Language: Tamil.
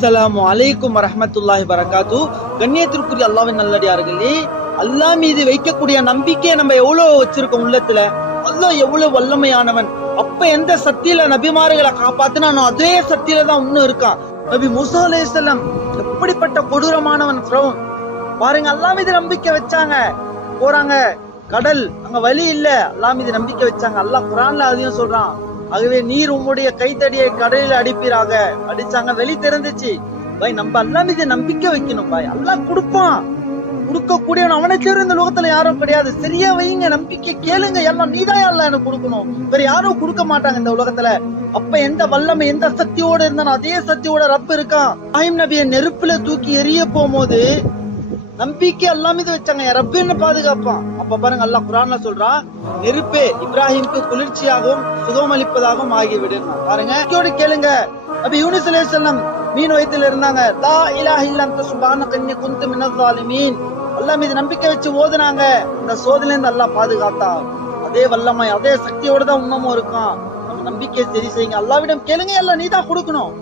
அஸ்ஸலாமு அலைக்கும் வரஹ்மத்துல்லாஹி வரகாத்து. கண்ணியத்திற்குரிய அல்லாஹ்வின் நல்லடியார்களே, அல்லாஹ் மீது வைக்கக்கூடிய நம்பிக்கையை நம்ம எவ்வளவு வச்சிருக்கோம் உள்ளத்துல. அல்லாஹ் எவ்வளவு வல்லமையானவன். அப்ப எந்த சக்தியில நபிமார்களை காப்பாத்தினானோ அதே சக்தியில தான் இன்னும் இருக்கான். நபி மூசா அலைஹிஸ்ஸலாம் எப்படிப்பட்ட கொடூரமானவன் ஃபிரௌன் பாருங்க. அல்லாஹ் மீது நம்பிக்கை வச்சாங்க, போறாங்க கடல், அங்க வழி இல்ல, அல்லாஹ் மீது நம்பிக்கை வச்சாங்க. அல்லாஹ் குர்ஆன்ல அதையும் சொல்றான். ஆகவே நீர் உம்முடைய கைத்தடியை கடலில் அடிப்பீராக. அடிச்சாங்க, வெளி தெரிந்துச்சு. பாய் நம்ம அல்லாஹ் மீது நம்பிக்கை வைக்கணும் பாய். அல்லாஹ் கொடுப்பான், கொடுக்க கூடியவன் அவனை தவிர இந்த லோகத்துல யாரும் கிடையாது. சரியா வைங்க, நம்பிக்கை கேளுங்க. எல்லாம் நீதான் அல்லாஹ் எனக்கு கொடுக்கணும், வேற யாரும் கொடுக்க மாட்டாங்க இந்த உலகத்துல. அப்ப எந்த வல்லமை எந்த சக்தியோட இருந்தானோ அதே சக்தியோட ரப்பு இருக்கான். இப்ராஹிம் நபியை நெருப்புல தூக்கி எரிய போகும்போது நம்பிக்கை அல்லாஹ் மீது வச்சாங்க, ரப்பு என்ன பாதுகாப்பான். அப்ப பாருங்க அல்லாஹ் குர்ஆன்ல சொல்றான், நெருப்பே இப்ராஹிமுக்கு குளிர்ச்சியாகவும் சுகமளிப்பதாகவும் ஆகிவிடுங்க. பாருங்க கேளுங்க. நபி யூனுஸ் அலைஹிஸ்ஸலாம் மீன் வயித்துல இருந்தாங்க. லா இலாஹ இல்ல அன்த சுப்ஹானக இன்னி குன்து மினல் ஸாலிமீன். அல்லாஹ் மீது நம்பிக்கை வச்சு ஓதுனாங்க, இந்த சோதனையில இருந்து அல்லாஹ் பாதுகாத்தா. அதே வல்லமை அதே சக்தியோட தான் இன்னமும் இருக்கான். நம்ம நம்பிக்கை சரி செய்யுங்க, அல்லாஹ்விடம் கேளுங்க, எல்லாம் நீதான் கொடுக்கணும்.